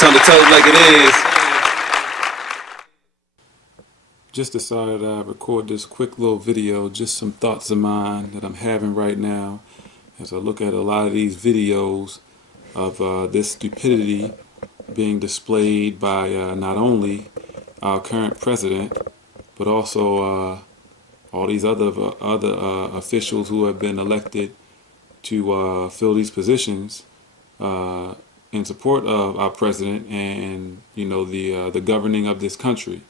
Time to tell it like it is. Just decided I'd record this quick little video, just some thoughts of mine that I'm having right now as I look at a lot of these videos of this stupidity being displayed by not only our current president, but also all these other officials who have been elected to fill these positions in support of our president and the governing of this country.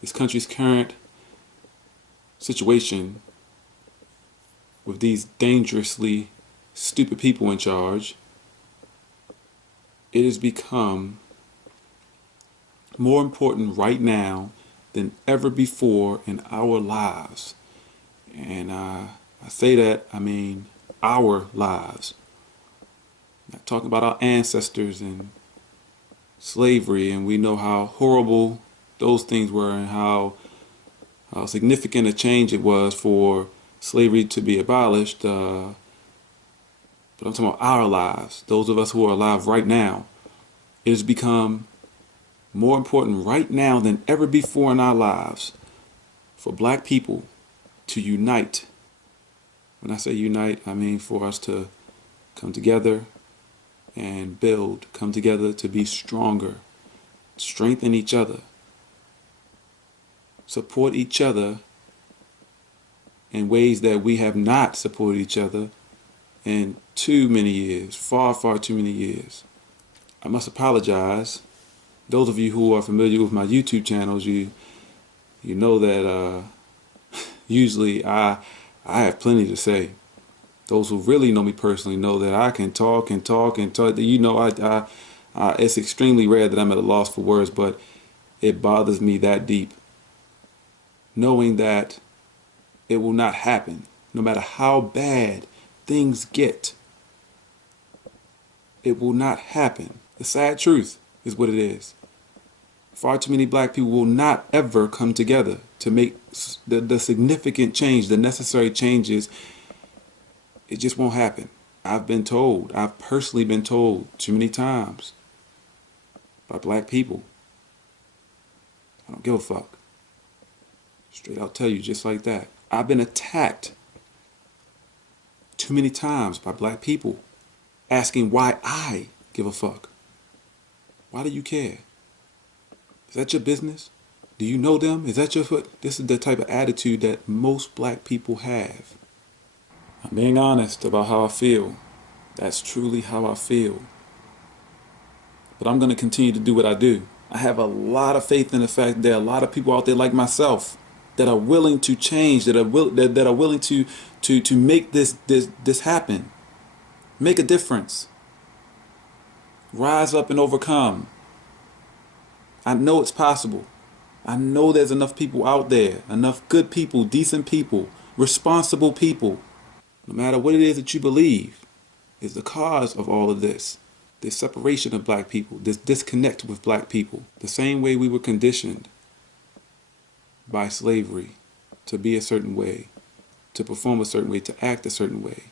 This country's current situation with these dangerously stupid people in charge, it has become more important right now than ever before in our lives. And I say that, I mean our lives. I'm not talking about our ancestors and slavery, and we know how horrible those things were and how significant a change it was for slavery to be abolished. But I'm talking about our lives, those of us who are alive right now. It has become more important right now than ever before in our lives for black people to unite. When I say unite, I mean for us to come together and build, come together to be stronger, strengthen each other, support each other in ways that we have not supported each other in too many years, far, far too many years. I must apologize. Those of you who are familiar with my YouTube channels, you know that usually I have plenty to say. Those who really know me personally know that I can talk and talk and talk. It's extremely rare that I'm at a loss for words, but it bothers me that deep, knowing that it will not happen, no matter how bad things get. It will not happen. The sad truth is what it is. Far too many black people will not ever come together to make the significant change, the necessary changes. It just won't happen. I've been told, I've personally been told too many times by black people, I don't give a fuck. Straight out tell you just like that. I've been attacked too many times by black people asking why I give a fuck. Why do you care? Is that your business? Do you know them? Is that your foot? This is the type of attitude that most black people have. I'm being honest about how I feel. That's truly how I feel. But I'm going to continue to do what I do. I have a lot of faith in the fact that there are a lot of people out there like myself that are willing to change, that are willing to make this happen, make a difference, rise up and overcome. I know it's possible. I know there's enough people out there, enough good people, decent people, responsible people. No matter what it is that you believe is the cause of all of this separation of black people, this disconnect with black people. The same way we were conditioned by slavery to be a certain way, to perform a certain way, to act a certain way.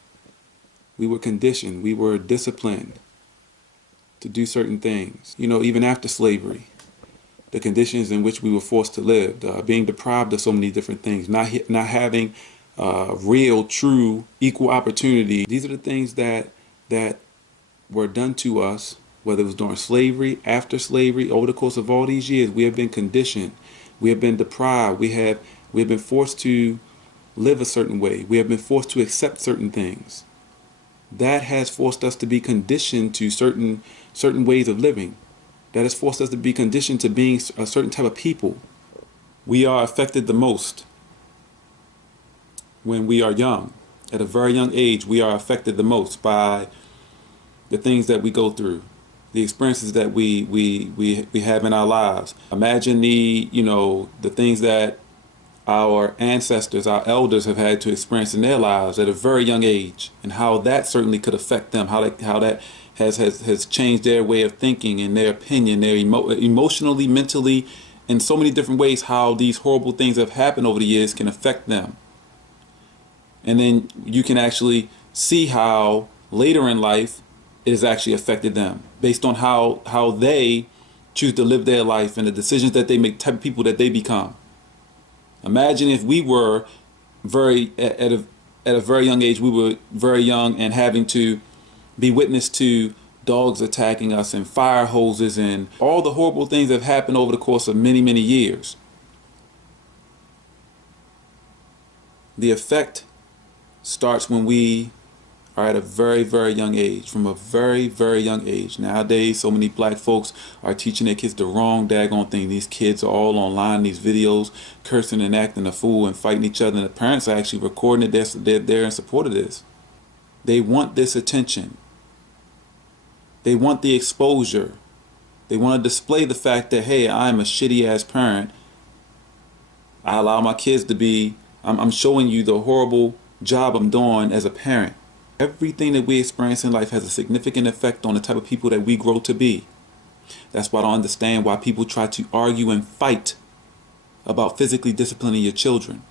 We were conditioned, we were disciplined to do certain things. You know, even after slavery, the conditions in which we were forced to live, being deprived of so many different things, not having real, true, equal opportunity. These are the things that were done to us, whether it was during slavery, after slavery, over the course of all these years. We have been conditioned. We have been deprived. We have been forced to live a certain way. We have been forced to accept certain things. That has forced us to be conditioned to certain ways of living. That has forced us to be conditioned to being a certain type of people. We are affected the most when we are young. At a very young age, we are affected the most by the things that we go through, the experiences that we have in our lives. Imagine the things that our ancestors, our elders have had to experience in their lives at a very young age, and how that certainly could affect them, how that has changed their way of thinking and their opinion, their emotionally, mentally, in so many different ways, how these horrible things that have happened over the years can affect them. And then you can actually see how later in life it has actually affected them based on how they choose to live their life and the decisions that they make, type of people that they become. Imagine if we were very at a very young age, we were very young and having to be witness to dogs attacking us and fire hoses and all the horrible things that have happened over the course of many, many years. The effect starts when we are at a very, very young age, from a very, very young age. Nowadays, so many black folks are teaching their kids the wrong daggone thing. These kids are all online, these videos, cursing and acting a fool and fighting each other, and the parents are actually recording it. They're there in support of this. They want this attention. They want the exposure. They want to display the fact that, hey, I'm a shitty ass parent. I allow my kids to be, I'm showing you the horrible job I'm doing as a parent. Everything that we experience in life has a significant effect on the type of people that we grow to be. That's why I don't understand why people try to argue and fight about physically disciplining your children.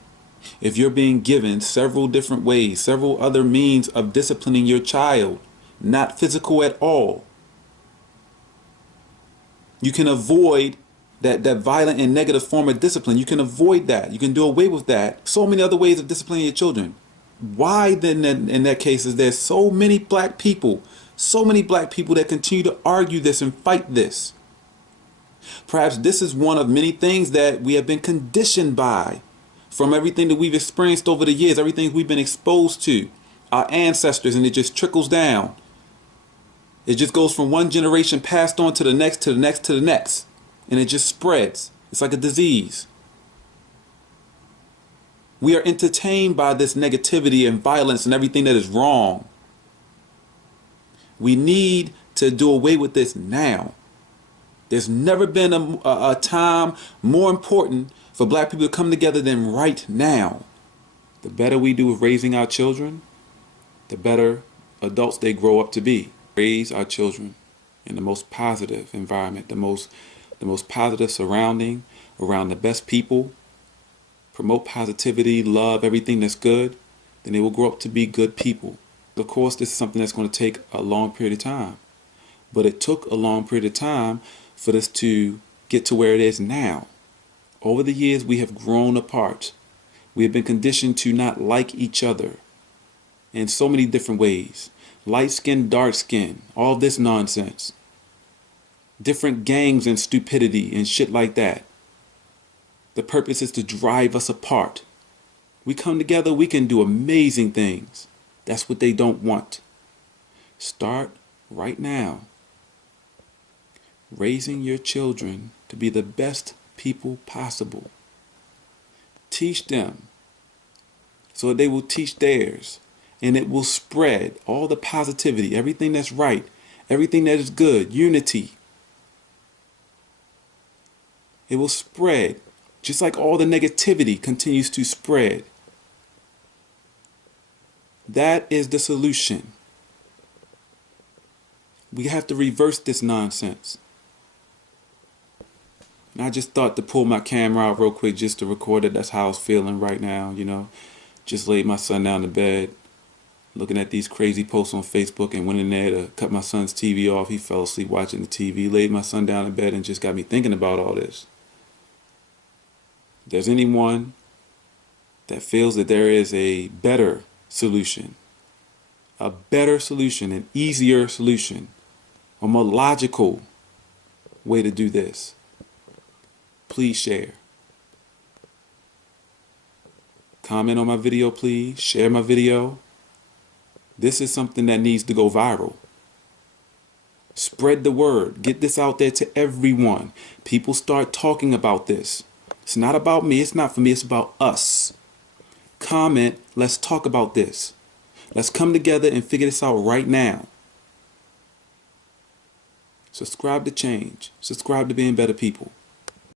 If you're being given several different ways, several other means of disciplining your child, not physical at all, you can avoid that violent and negative form of discipline. You can avoid that. You can do away with that. So many other ways of disciplining your children. Why then in that case is there so many black people that continue to argue this and fight this? Perhaps this is one of many things that we have been conditioned by from everything that we've experienced over the years, everything we've been exposed to, our ancestors, and it just trickles down. It just goes from one generation passed on to the next, to the next, to the next, and it just spreads. It's like a disease. We are entertained by this negativity and violence and everything that is wrong. We need to do away with this now. There's never been a time more important for black people to come together than right now. The better we do with raising our children, the better adults they grow up to be. Raise our children in the most positive environment, the most positive surrounding, around the best people. Promote positivity, love, everything that's good, then they will grow up to be good people. Of course, this is something that's going to take a long period of time. But it took a long period of time for this to get to where it is now. Over the years, we have grown apart. We have been conditioned to not like each other in so many different ways. Light skin, dark skin, all this nonsense. Different gangs and stupidity and shit like that. The purpose is to drive us apart. We come together, we can do amazing things. That's what they don't want. Start right now. Raising your children to be the best people possible. Teach them so that they will teach theirs. And it will spread all the positivity, everything that's right, everything that is good, unity. It will spread. Just like all the negativity continues to spread. That is the solution. We have to reverse this nonsense. And I just thought to pull my camera out real quick just to record it. That's how I was feeling right now, you know. Just laid my son down in bed, looking at these crazy posts on Facebook, and went in there to cut my son's TV off. He fell asleep watching the TV, laid my son down in bed, and just got me thinking about all this. If there's anyone that feels that there is a better solution, an easier solution, a more logical way to do this, please share. Comment on my video, please. Share my video. This is something that needs to go viral. Spread the word. Get this out there to everyone. People start talking about this. It's not about me. It's not for me. It's about us. Comment. Let's talk about this. Let's come together and figure this out right now. Subscribe to change. Subscribe to being better people.